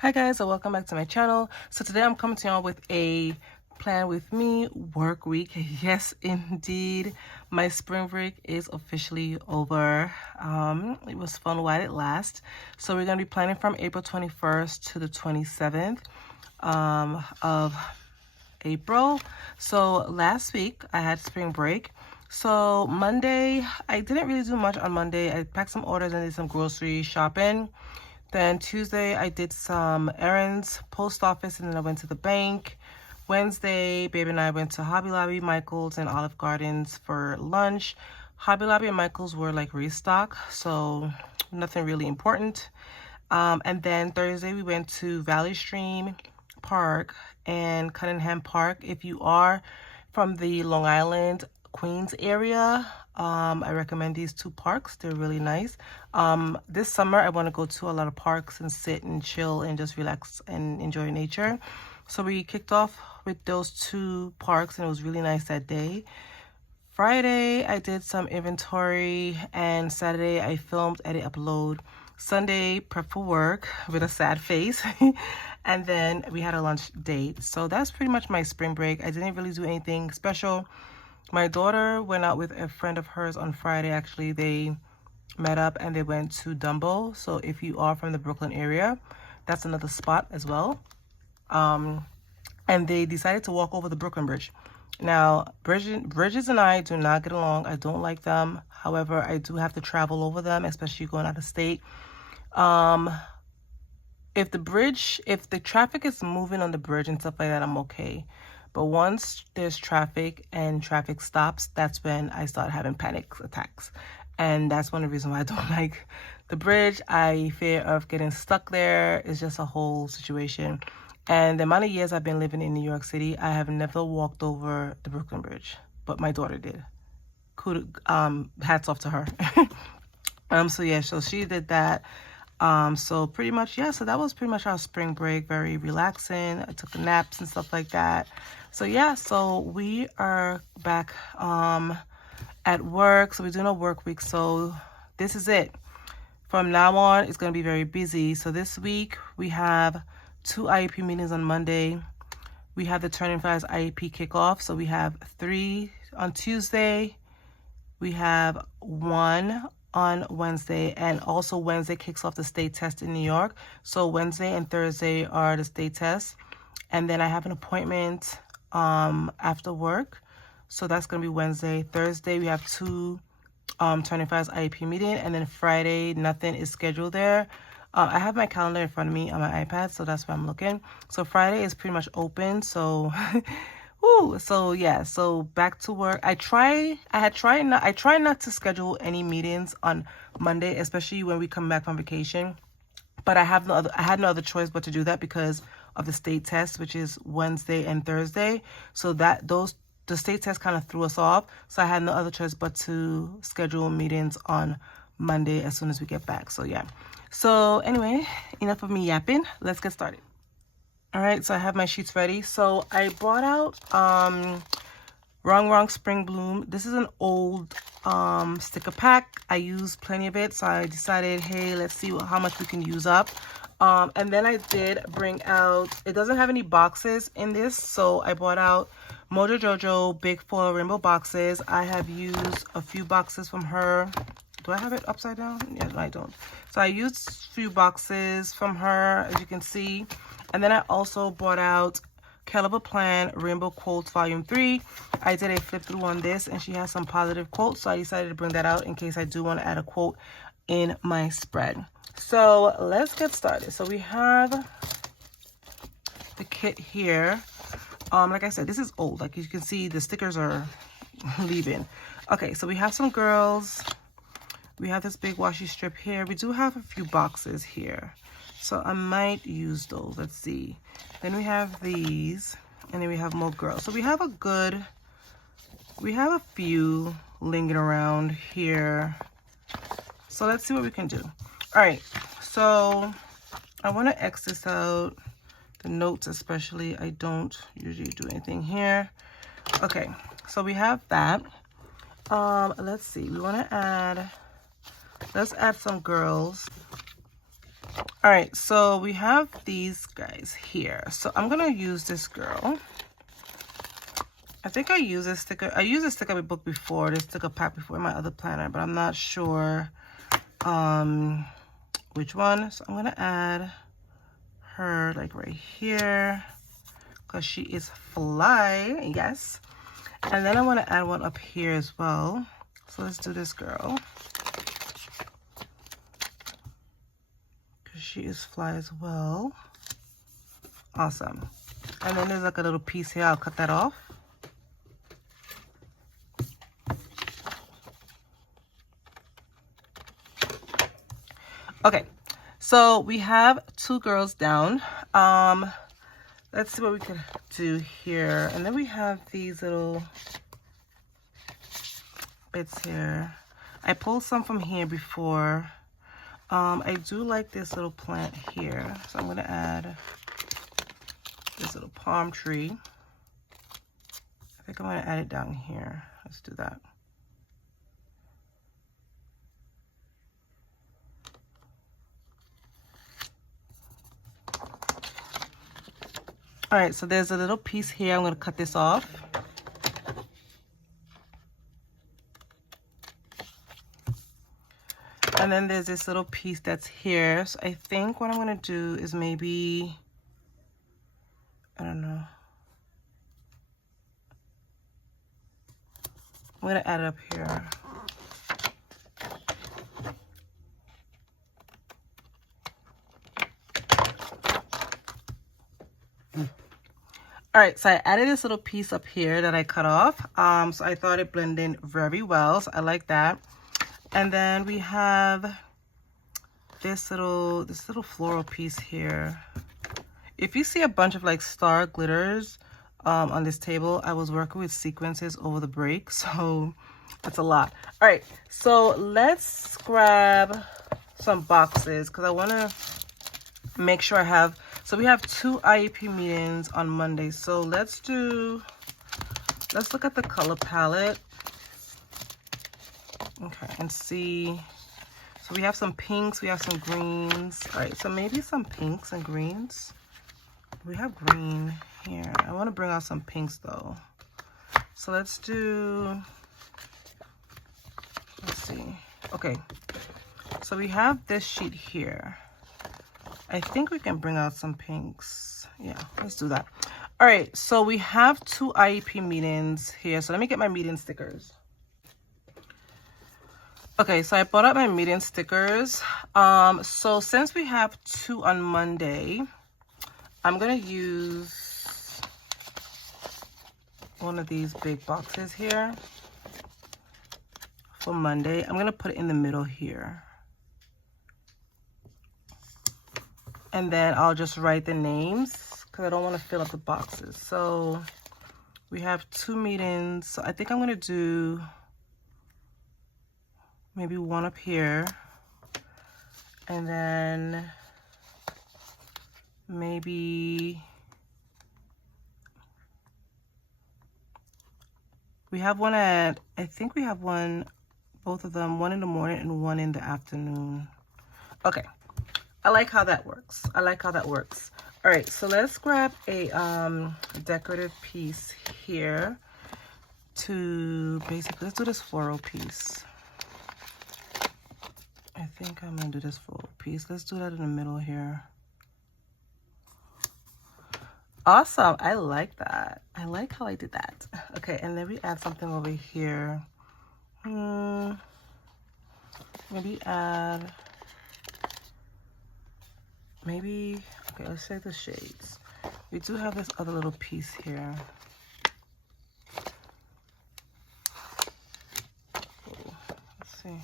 Hi guys, and welcome back to my channel. So today I'm coming to y'all with a plan with me work week. Yes, indeed, my spring break is officially over. It was fun while it lasts. So we're gonna be planning from April 21st to the 27th of April. So last week I had spring break. So Monday, I didn't really do much on Monday. I packed some orders and did some grocery shopping. Then Tuesday, I did some errands, post office, and then I went to the bank. Wednesday, baby and I went to Hobby Lobby, Michael's, and Olive Gardens for lunch. Hobby Lobby and Michael's were like restock, so nothing really important. And then Thursday, we went to Valley Stream Park and Cunningham Park. If you are from the Long Island, Queens area, I recommend these two parks. They're really nice. This summer I want to go to a lot of parks and sit and chill and just relax and enjoy nature. So we kicked off with those two parks and it was really nice that day. Friday I did some inventory and Saturday I filmed, edit, upload. Sunday prep for work with a sad face. And then we had a lunch date. So that's pretty much my spring break. I didn't really do anything special. My daughter went out with a friend of hers on Friday. Actually, they met up and they went to Dumbo. So if you are from the Brooklyn area, that's another spot as well. And they decided to walk over the Brooklyn Bridge. Now, Bridges and I do not get along. I don't like them. However, I do have to travel over them, especially going out of state. If the traffic is moving on the bridge and stuff like that, I'm okay. But once there's traffic and traffic stops, that's when I start having panic attacks. And that's one of the reasons why I don't like the bridge. I fear of getting stuck there. It's just a whole situation. And the amount of years I've been living in New York City, I have never walked over the Brooklyn Bridge. But my daughter did. Hats off to her. So yeah, so she did that. So pretty much, yeah, so that was pretty much our spring break. Very relaxing. I took naps and stuff like that. So yeah, so we are back at work. So we're doing a work week. So this is it. From now on, it's going to be very busy. So this week we have 2 IEP meetings on Monday. We have the Turning Fast IEP kickoff. So we have 3 on Tuesday. We have 1 on Wednesday, and also Wednesday kicks off the state test in New York. So Wednesday and Thursday are the state tests, and then I have an appointment after work, so that's gonna be Wednesday. Thursday we have 2 Turning Fast IEP meeting, and then Friday nothing is scheduled there. I have my calendar in front of me on my iPad, so that's where I'm looking. So Friday is pretty much open, so Ooh, so yeah, so back to work. I try not to schedule any meetings on Monday, especially when we come back from vacation. But I had no other choice but to do that because of the state test, which is Wednesday and Thursday. So the state test kind of threw us off. So I had no other choice but to schedule meetings on Monday as soon as we get back. So yeah. So anyway, enough of me yapping. Let's get started. All right, so I have my sheets ready. So I brought out Wrong Spring Bloom. This is an old sticker pack. I used plenty of it, so I decided, hey, let's see how much we can use up. And then I did bring out, it doesn't have any boxes in this, so I brought out Mojo Jojo Big Foil Rainbow boxes. I have used a few boxes from her. Do I have it upside down? Yeah, no, I don't. So I used a few boxes from her, as you can see. And then I also brought out Caliber Plan Rainbow Quotes Volume 3. I did a flip through on this, and she has some positive quotes, so I decided to bring that out in case I do want to add a quote in my spread. So let's get started. So we have the kit here. Like I said, this is old. Like you can see, the stickers are leaving. Okay, so we have some girls. We have this big washi strip here. We do have a few boxes here, so I might use those. Let's see. Then we have these, and then we have more girls. So we have a few lingering around here. So let's see what we can do. All right, so I want to X this out. The notes especially, I don't usually do anything here. Okay, so we have that. Let's see. Let's add some girls. All right, so we have these guys here. So I'm gonna use this girl. I think I used this sticker. I used a sticker book before, this sticker pack before in my other planner, but I'm not sure which one. So I'm gonna add her like right here because she is fly, yes. And then I want to add one up here as well. So let's do this girl because she is fly as well. Awesome. And then there's like a little piece here. I'll cut that off. Okay, so we have two girls down. Let's see what we can do here. And then we have these little bits here. I pulled some from here before. I do like this little plant here, so I'm gonna add this little palm tree. I think I'm gonna add it down here. Let's do that. All right, so there's a little piece here. I'm gonna cut this off. And then there's this little piece that's here. So I think what I'm gonna do is maybe, I don't know. I'm gonna add it up here. All right, so I added this little piece up here that I cut off. So I thought it blended in very well, so I like that. And then we have this little floral piece here. If you see a bunch of like star glitters on this table, I was working with sequences over the break, so that's a lot. All right, so let's grab some boxes because I want to make sure I have, so we have 2 IEP meetings on Monday. So let's look at the color palette. Okay, and see. So we have some pinks, we have some greens. All right, so maybe some pinks and greens. We have green here. I want to bring out some pinks though. So let's see. Okay, so we have this sheet here. I think we can bring out some pinks. Yeah, let's do that. All right, so we have 2 IEP meetings here. So let me get my meeting stickers. Okay, so I bought out my meeting stickers. So since we have 2 on Monday, I'm gonna use one of these big boxes here for Monday. I'm gonna put it in the middle here. And then I'll just write the names because I don't want to fill up the boxes. So we have 2 meetings. So I think I'm going to do maybe one up here. And then maybe we have one at, I think we have one, both of them, one in the morning and one in the afternoon. Okay. I like how that works. I like how that works. All right, so let's grab a decorative piece here to basically, let's do this floral piece. I think I'm gonna do this floral piece. Let's do that in the middle here. Awesome, I like that. I like how I did that. Okay, and then we add something over here. Maybe add, okay, let's say the shades. We do have this other little piece here. Oh, let's see.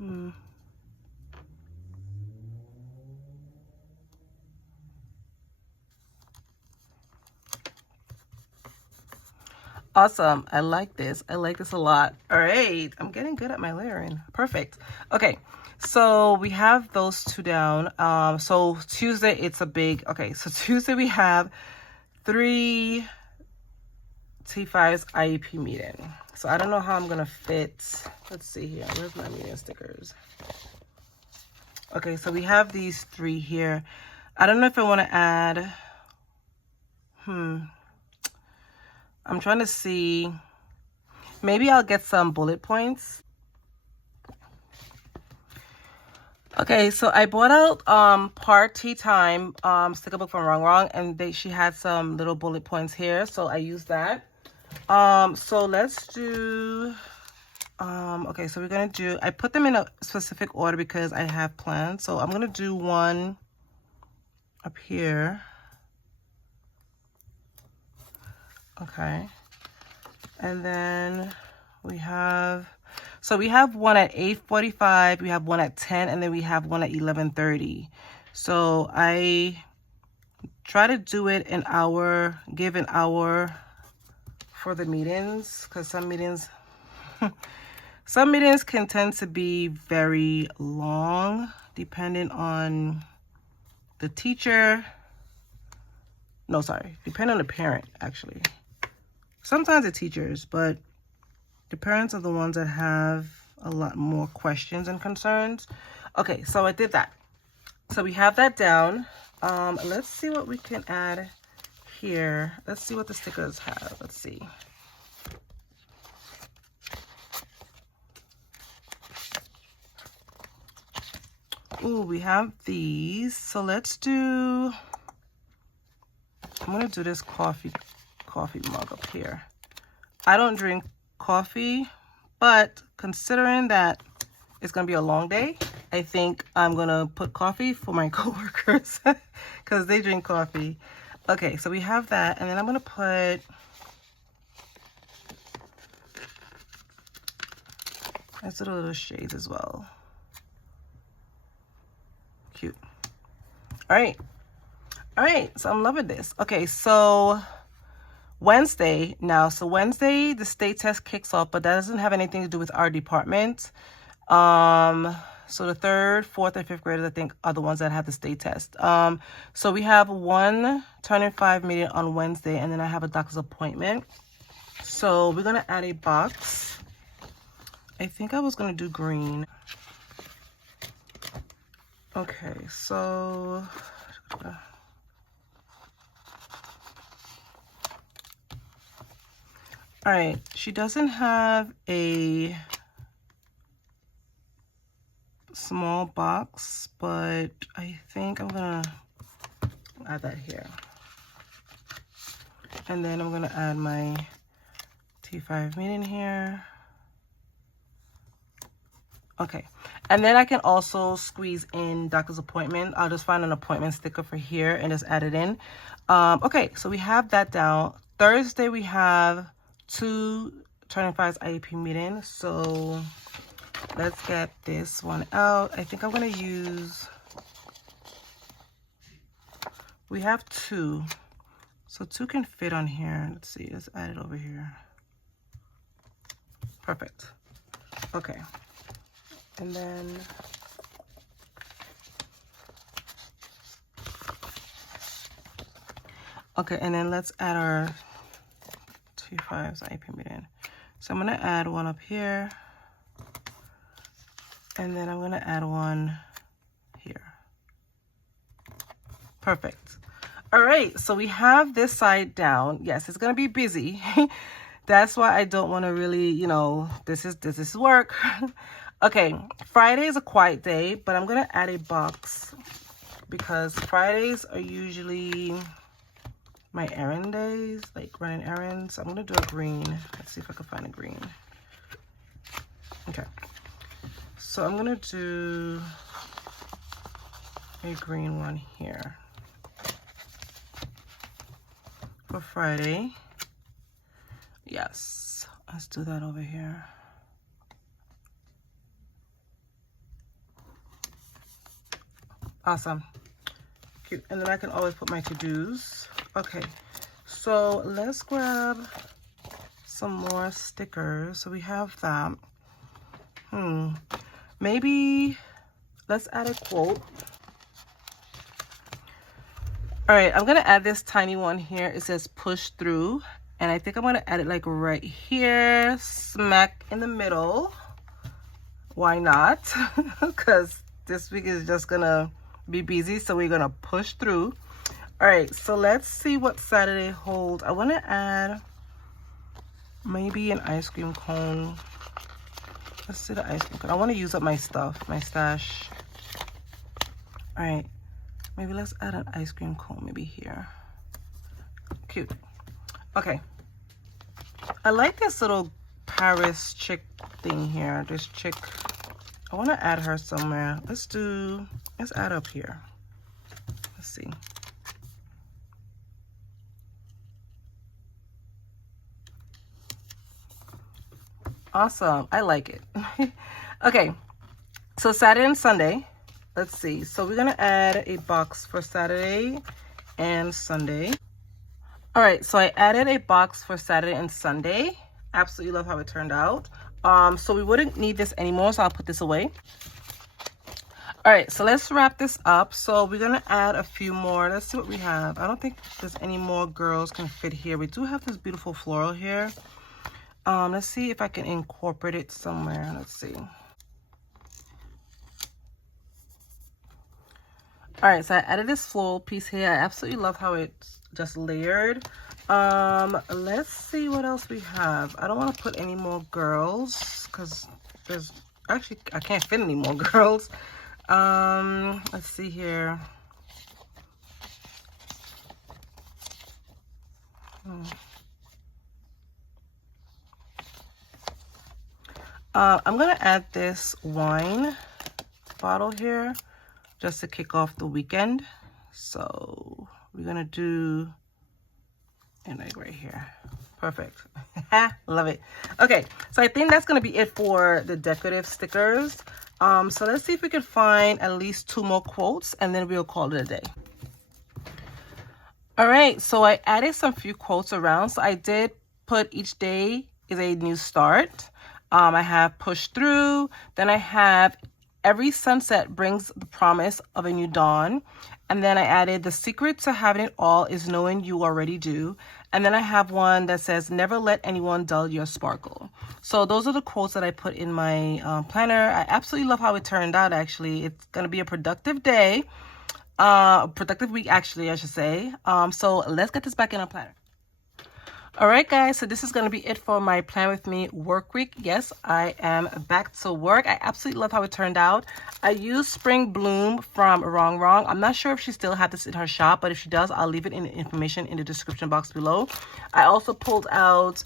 Okay. Awesome. I like this. I like this a lot. All right. I'm getting good at my layering. Perfect. Okay. So we have those 2 down. So Tuesday, it's a big, okay. So Tuesday we have 3 T5's IEP meeting. So I don't know how I'm gonna fit. Let's see here. Where's my media stickers? Okay, so we have these 3 here. I don't know if I want to add. I'm trying to see. Maybe I'll get some bullet points. Okay, so I bought out Party Time sticker book from Wrong, and she had some little bullet points here, so I used that. So let's do okay, so we're gonna do, I put them in a specific order because I have plans. So I'm gonna do one up here. Okay, and then we have, so we have one at 8:45, we have one at 10, and then we have one at 11:30. So I try to do it an hour, give an hour for the meetings, because some meetings can tend to be very long depending on the teacher. No, sorry, depending on the parent, actually. Sometimes the teachers, but the parents are the ones that have a lot more questions and concerns. Okay, so I did that. So we have that down. Let's see what we can add here. Let's see what the stickers have. Let's see. Ooh, we have these. So let's do, I'm gonna do this coffee mug up here. I don't drink coffee, but considering that it's gonna be a long day, I think I'm gonna put coffee for my coworkers because they drink coffee. Okay, so we have that, and then I'm gonna put, let's do a little shades as well. Cute. All right, so I'm loving this. Okay, so Wednesday now. So Wednesday, the state test kicks off, but that doesn't have anything to do with our department. So the 3rd, 4th, and 5th graders, I think, are the ones that have the state test. So we have one turning 5 meeting on Wednesday, and then I have a doctor's appointment. So we're gonna add a box. I think I was gonna do green. Okay, so all right, she doesn't have a small box, but I think I'm gonna add that here. And then I'm gonna add my T5 meeting here. Okay, and then I can also squeeze in doctor's appointment. I'll just find an appointment sticker for here and just add it in. Okay, so we have that down. Thursday we have 2 turning 5's IEP meetings. So let's get this one out. I think I'm gonna use, we have 2. So 2 can fit on here. Let's see, let's add it over here. Perfect. Okay. And then okay, and then let's add our T5's IP meeting. So I'm gonna add one up here, and then I'm gonna add one here. Perfect. All right, so we have this side down. Yes, it's gonna be busy. That's why I don't want to really, you know, this is work. Okay, Friday is a quiet day, but I'm gonna add a box because Fridays are usually my errand days, like running errands. I'm gonna do a green. Let's see if I can find a green. Okay, so I'm gonna do a green one here for Friday. Yes, let's do that over here. Awesome. Cute. And then I can always put my to-dos. Okay, so let's grab some more stickers. So we have that. Maybe let's add a quote. All right, I'm gonna add this tiny one here. It says push through. And I think I'm gonna add it like right here, smack in the middle. Why not? Because this week is just gonna be busy, so we're gonna push through. All right, so let's see what Saturday holds. I want to add maybe an ice cream cone. Let's see the ice cream cone. I want to use up my stuff, my stash. All right, maybe let's add an ice cream cone maybe here. Cute. Okay. I like this little Paris chick thing here. This chick. I want to add her somewhere. Let's add up here. Let's see. Awesome. I like it. Okay. So Saturday and Sunday. Let's see. So we're going to add a box for Saturday and Sunday. All right. So I added a box for Saturday and Sunday. Absolutely love how it turned out. So we wouldn't need this anymore, so I'll put this away. All right, so let's wrap this up. So we're gonna add a few more. Let's see what we have. I don't think there's any more girls can fit here. We do have this beautiful floral here. Let's see if I can incorporate it somewhere. Let's see. All right, so I added this floral piece here. I absolutely love how it's just layered. Let's see what else we have. I don't want to put any more girls because there's actually, I can't fit any more girls. Let's see here. I'm gonna add this wine bottle here just to kick off the weekend. So we're gonna do it like right here. Perfect. Love it. Okay, so I think that's gonna be it for the decorative stickers. So let's see if we can find at least 2 more quotes and then we'll call it a day. All right, so I added some few quotes around. So I did put each day is a new start. I have push through. Then I have every sunset brings the promise of a new dawn. And then I added the secret to having it all is knowing you already do. And then I have one that says never let anyone dull your sparkle. So those are the quotes that I put in my planner. I absolutely love how it turned out. Actually, it's going to be a productive day, productive week actually, I should say. So let's get this back in our planner. All right, guys, so this is going to be it for my Plan With Me work week. Yes, I am back to work. I absolutely love how it turned out. I used Spring Bloom from Wrong Wrong. I'm not sure if she still has this in her shop, but if she does, I'll leave it in the information in the description box below. I also pulled out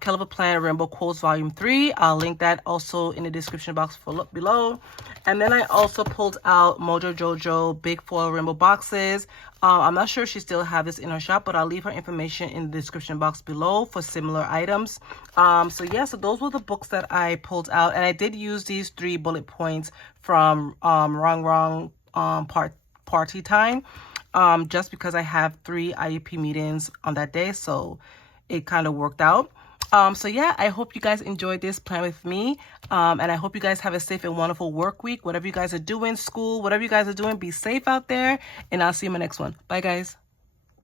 Caliber Plan Rainbow Quotes Volume 3. I'll link that also in the description box below. And then I also pulled out Mojo Jojo Big Foil Rainbow Boxes. I'm not sure if she still has this in her shop, but I'll leave her information in the description box below for similar items. So yeah, so those were the books that I pulled out. And I did use these 3 bullet points from Wrong Wrong Party Time. Just because I have 3 IEP meetings on that day, so it kind of worked out. So yeah, I hope you guys enjoyed this Plan With Me. And I hope you guys have a safe and wonderful work week. Whatever you guys are doing, school, whatever you guys are doing, be safe out there. And I'll see you in my next one. Bye, guys.